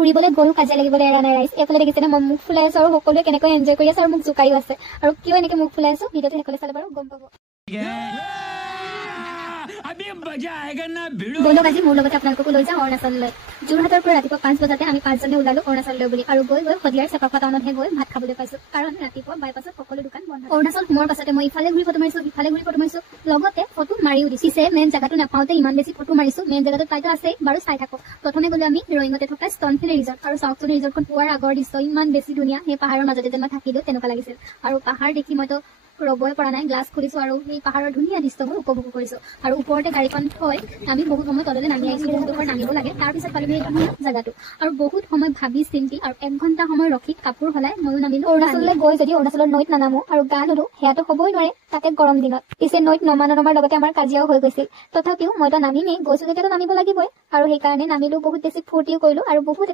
ফুৰিবলৈ গৈও কাজিয়া লাগিবলৈ এৰা নাই ৰাইজ। এইফালে দেখিছেনে মই মুখ ফুলাই আছো আৰু সকলোৱে কেনেকৈ এনজয় কৰি আছে আৰু মোক জোকাৰিও আছে। আৰু কিয় এনেকৈ মুখ ফুলাই আছো ভিডিঅ'টো সেইকলে চালে বাৰু গম পাব। বলক আজি মোৰ লগতে আপোনালোককো লৈ যাওঁ অৰুণাচললৈ। যোৰহাটৰ পৰা ৰাতিপুৱা 5 বজাতে আমি 5জনে ওলালো অৰুণাচললৈ বুলি। আৰু গৈ শদিয়াৰ চেপাপা টাউনতহে গৈ ভাত খাবলৈ পাইছো, কাৰণ ৰাতিপুৱা বাইপাছত সকলো দোকান বন্ধ। অৰুণাচল সোমোৱাৰ পাছতে মই ইফালে ঘূৰি ফটো মাৰিছো, ইফালে ঘূৰি ফটো মাৰিছো, লগতে ফটো মাৰিও দিছে। মেইন জেগাটো নাপাওঁতে ইমান বেছি ফটো মাৰিছো। মেইন জেগাটো পাইতো আছেই বাৰু, চাই থাকো। প্ৰথমে গ'লো আমি ৰয়িঙতে থকা ষ্টনফিল ৰিজৰ্ট। আৰু চাওকচোন ৰিজৰ্টখন পোৱাৰ আগৰ দৃশ্য ইমান বেছি ধুনীয়া। সেই পাহাৰৰ মাজতে যে মই থাকিলো তেনেকুৱা লাগিছিল। আৰু পাহাৰ দেখি মইতো ৰবই পৰা নাই, গ্লাছ খুলিছো আৰু সেই পাহাৰৰ ধুনীয়া দৃশ্যবোৰ উপভোগ কৰিছো। আৰু ওপৰতে গাড়ীখন থৈ আমি বহুত সময় তললৈ নামি আহিছো, বহুত ওপৰত নামিব লাগে। তাৰপিছত পালো এই ধুনীয়া জেগাটো। আৰু বহুত সময় ভাবি চিন্তি আৰু 1 ঘণ্টা সময় ৰখি কাপোৰ সলাই ময়ো নামিলো। অৰুণাচললৈ গৈ যদি অৰুণাচলৰ নৈত নানামো আৰু গা নুধো সেয়াতো হ'বই নোৱাৰে, তাতে গৰম দিনত। পিছে নৈত নমাৰ লগতে আমাৰ কাজিয়াও হৈ গৈছিল। তথাপিও মইতো নামিমেই, গৈছো যেতিয়াতো নামিব লাগিবই। আৰু সেইকাৰণে নামিলো, বহুত বেছি ফূৰ্তিও কৰিলো আৰু বহুত